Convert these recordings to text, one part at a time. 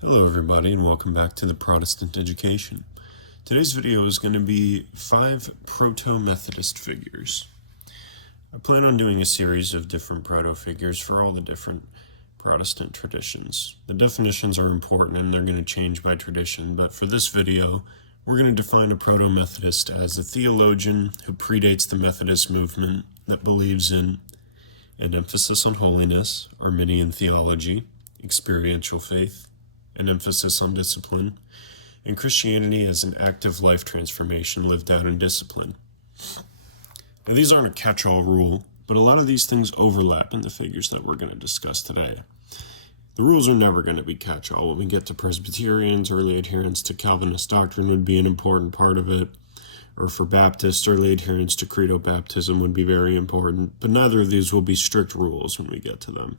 Hello everybody and welcome back to the Protestant Education. Today's video is going to be 5 Proto Methodist figures. I plan on doing a series of different proto figures for all the different Protestant traditions. The definitions are important and they're going to change by tradition, but for this video we're going to define a Proto Methodist as a theologian who predates the Methodist movement that believes in an emphasis on holiness, Arminian theology, experiential faith, an emphasis on discipline, and Christianity as an active life transformation lived out in discipline. Now, these aren't a catch-all rule, but a lot of these things overlap in the figures that we're going to discuss today. The rules are never going to be catch-all. When we get to Presbyterians, early adherence to Calvinist doctrine would be an important part of it, or for Baptists, early adherence to credo baptism would be very important, but neither of these will be strict rules when we get to them.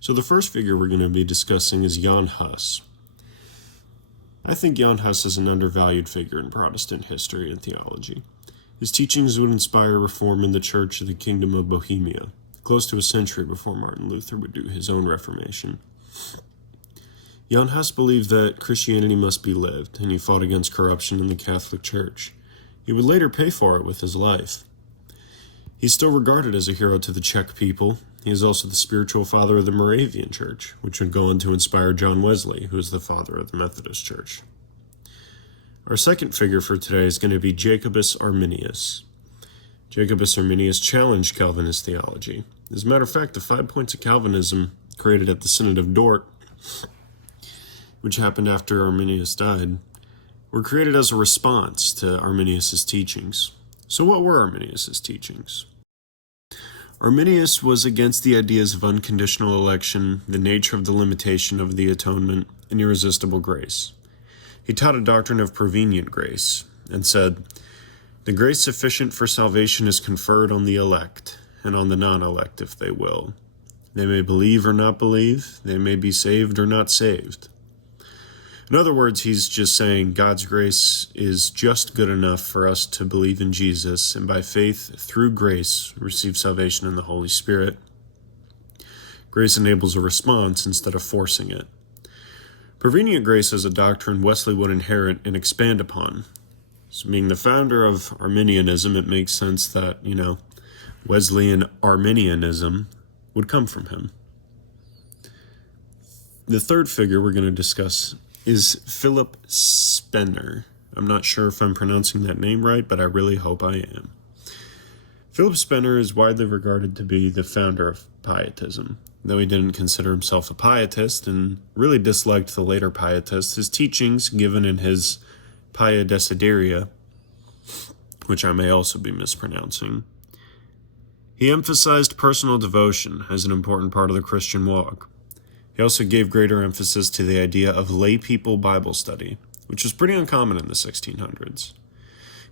So the first figure we're going to be discussing is Jan Hus. I think Jan Hus is an undervalued figure in Protestant history and theology. His teachings would inspire reform in the Church of the Kingdom of Bohemia, close to a century before Martin Luther would do his own Reformation. Jan Hus believed that Christianity must be lived, and he fought against corruption in the Catholic Church. He would later pay for it with his life. He's still regarded as a hero to the Czech people. He is also the spiritual father of the Moravian Church, which would go on to inspire John Wesley, who is the father of the Methodist Church. Our second figure for today is going to be Jacobus Arminius. Jacobus Arminius challenged Calvinist theology. As a matter of fact, the 5 points of Calvinism created at the Synod of Dort, which happened after Arminius died, were created as a response to Arminius' teachings. So what were Arminius' teachings? Arminius was against the ideas of unconditional election, the nature of the limitation of the atonement, and irresistible grace. He taught a doctrine of prevenient grace, and said, "The grace sufficient for salvation is conferred on the elect, and on the non-elect if they will. They may believe or not believe, they may be saved or not saved." In other words, he's just saying God's grace is just good enough for us to believe in Jesus and by faith, through grace, receive salvation in the Holy Spirit. Grace enables a response instead of forcing it. Prevenient grace is a doctrine Wesley would inherit and expand upon. So being the founder of Arminianism, it makes sense that, Wesleyan Arminianism would come from him. The third figure we're going to discuss is Philip Spener. I'm not sure if I'm pronouncing that name right, but I really hope I am. Philip Spener is widely regarded to be the founder of Pietism. Though he didn't consider himself a Pietist and really disliked the later Pietists, his teachings given in his Pia Desideria, which I may also be mispronouncing, he emphasized personal devotion as an important part of the Christian walk. He also gave greater emphasis to the idea of lay people Bible study, which was pretty uncommon in the 1600s.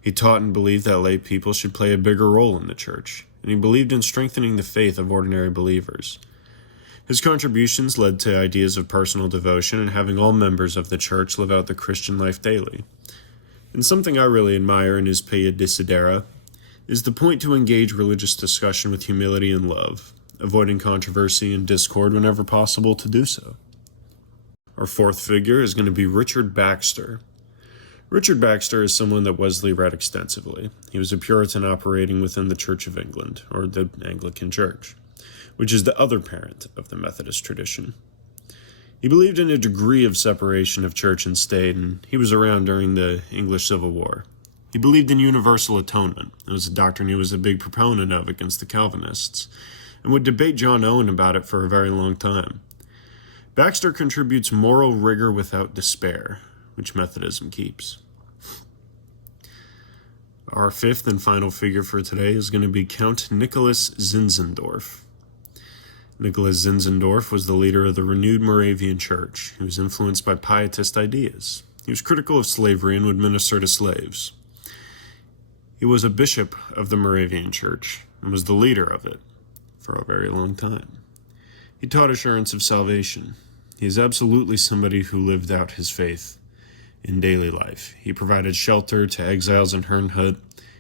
He taught and believed that lay people should play a bigger role in the church, and he believed in strengthening the faith of ordinary believers. His contributions led to ideas of personal devotion and having all members of the church live out the Christian life daily. And something I really admire in his Pia Desidera is the point to engage religious discussion with humility and love, avoiding controversy and discord whenever possible to do so. Our fourth figure is going to be Richard Baxter. Richard Baxter is someone that Wesley read extensively. He was a Puritan operating within the Church of England, or the Anglican Church, which is the other parent of the Methodist tradition. He believed in a degree of separation of church and state, and he was around during the English Civil War. He believed in universal atonement. It was a doctrine he was a big proponent of against the Calvinists, and would debate John Owen about it for a very long time. Baxter contributes moral rigor without despair, which Methodism keeps. Our fifth and final figure for today is going to be Count Nicholas Zinzendorf. Nicholas Zinzendorf was the leader of the renewed Moravian Church. He was influenced by Pietist ideas. He was critical of slavery and would minister to slaves. He was a bishop of the Moravian Church and was the leader of it for a very long time. He taught assurance of salvation. He is absolutely somebody who lived out his faith in daily life. He provided shelter to exiles in Herrnhut.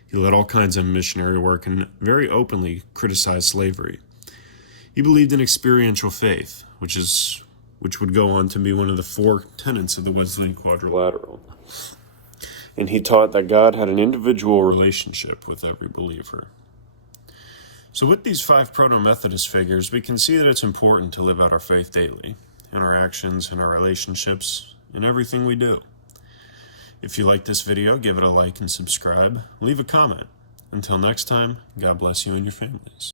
He led all kinds of missionary work and very openly criticized slavery. He believed in experiential faith, which is which would go on to be one of the 4 tenets of the Wesleyan Quadrilateral. And he taught that God had an individual relationship with every believer. So with these 5 Proto-Methodist figures, we can see that it's important to live out our faith daily, in our actions, in our relationships, in everything we do. If you like this video, give it a like and subscribe. Leave a comment. Until next time, God bless you and your families.